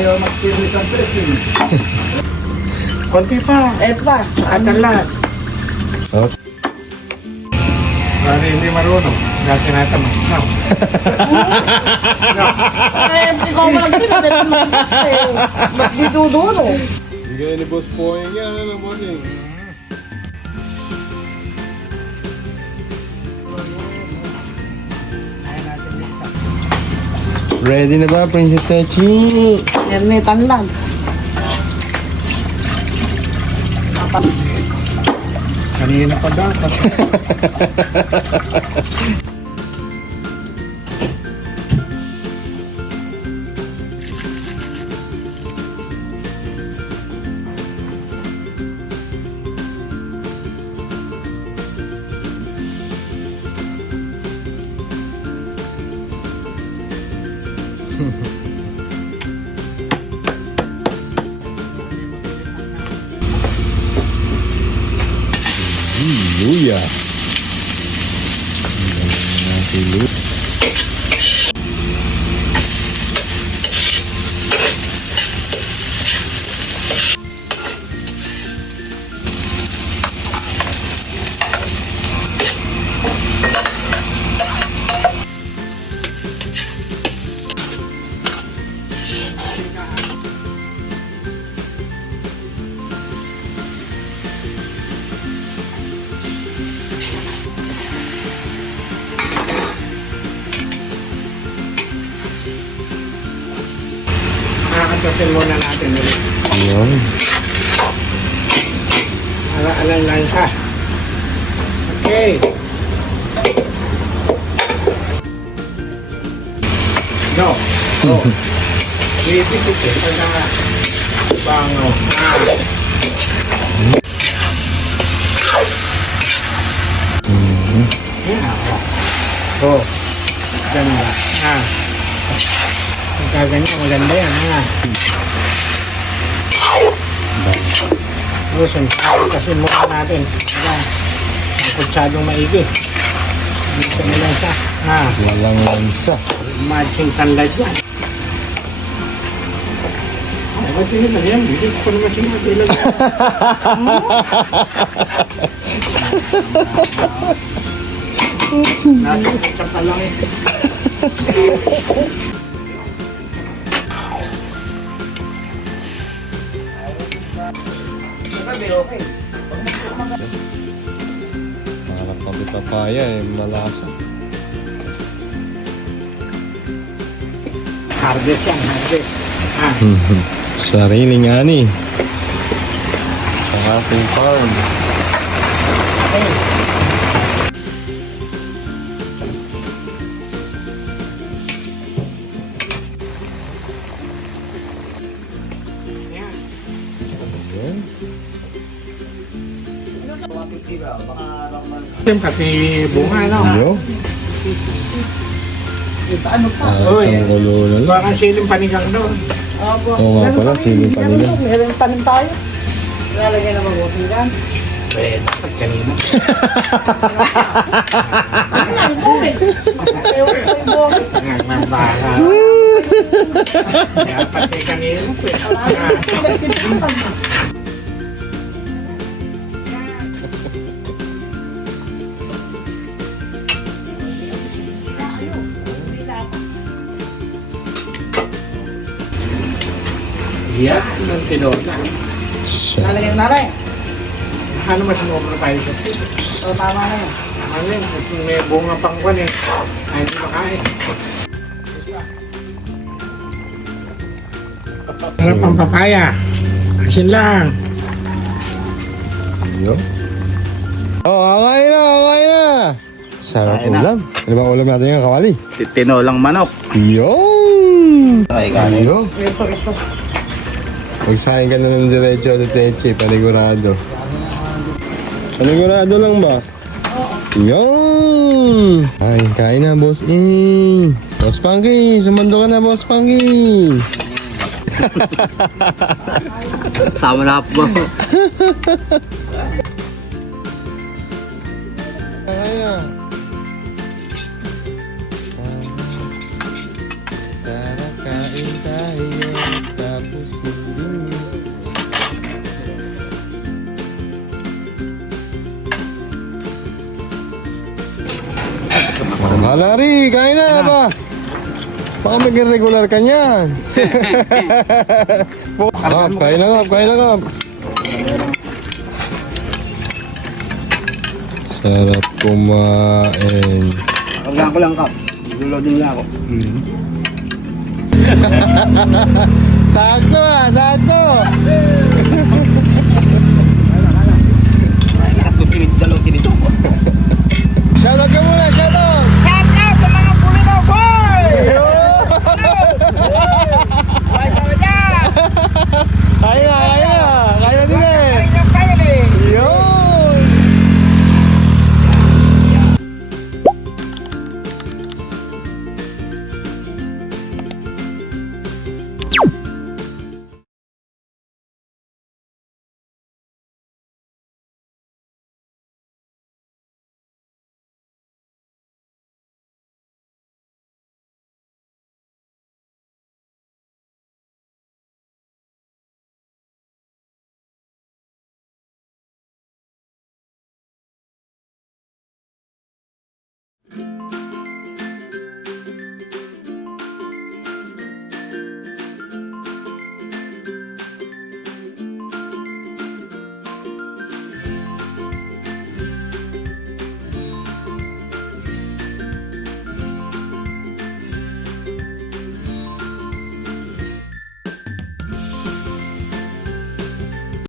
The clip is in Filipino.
ayaw mag-finish ang dressing. Konti pa. Eto pa. Atal lahat. Oh. Pare hindi marunong. Dahil tinatamad. No. Eh, ikaw mo lang din. Ba't di dudulo? Bigay ni Boss Poing yan, ano Bossing? Ready na ba, Princess Techi? Yan may tanlan. Kanina pa dapat. Luya. Natin luya. Nakakatasin muna natin ulit. Ayan. Alang lansa. Okay. No. Oh. Pipipit eh. Pagka bango. Oh. Ganda. Pagkaganyan, maganda yan. Lusun. Kasi mukha natin. Ang kutsadong maigi. Dito na lang siya. Walang lansa. Matching tanlad yan. Ba't yun na yan? Hindi ko naman sinabi lang. Nasa kutsa pa lang eh. Okay. Para pati papaya eh, malasa. Harvest yan, harvest. Sariling ani. Sa ating farm. Okay. Pati bunga, no? Yo. Sa ano pa? Isang kulo na lang. Baka siling panigang doon. Opo. Oo nga pala, siling panigang. Meron tanim tayo. Lalagyan na mag-walking dyan. Eh, dapat kanina. Ano lang, COVID. Ewan ko yung bukit. Ang baka. Kaya pati kanina. Yan, ang tinota. Siya. Lalagyan na rin. Ano mas sumobra tayo sa sila? O, tama na yun. Ano yun? May bunga pang kwan eh. Ay, hindi makain. Sarap ang papaya. Asin lang. Yo. Oh, akay na. Sarap Kain na. ulam. Ano ba ulam natin yung kawali? Tinolang manok. Yun! Ay, kanin. Yo. Ito. Magsahin ka na ng diretso at teche, panigurado. Panigurado lang ba? Yun! Ay, kain na, Boss Ing. Boss Punky, sumando ka na, Boss Punky. Sama na po. Kain na. Tara, kain tayo. Tara, Larry, kain na ba? Baka maging regular ka niyan. Kap, kain na kap, kain na kap. Sarap kumain. Kailangan ko lang, Kap. Lulodin lang ako. Sakto sakto. Isa to, tinid, dalawang tinid. Shoutout ka muna, shoutout. Shout out sa mga pulino, boy! Kain na, kain na. Kain na din eh. Yung family! Yun.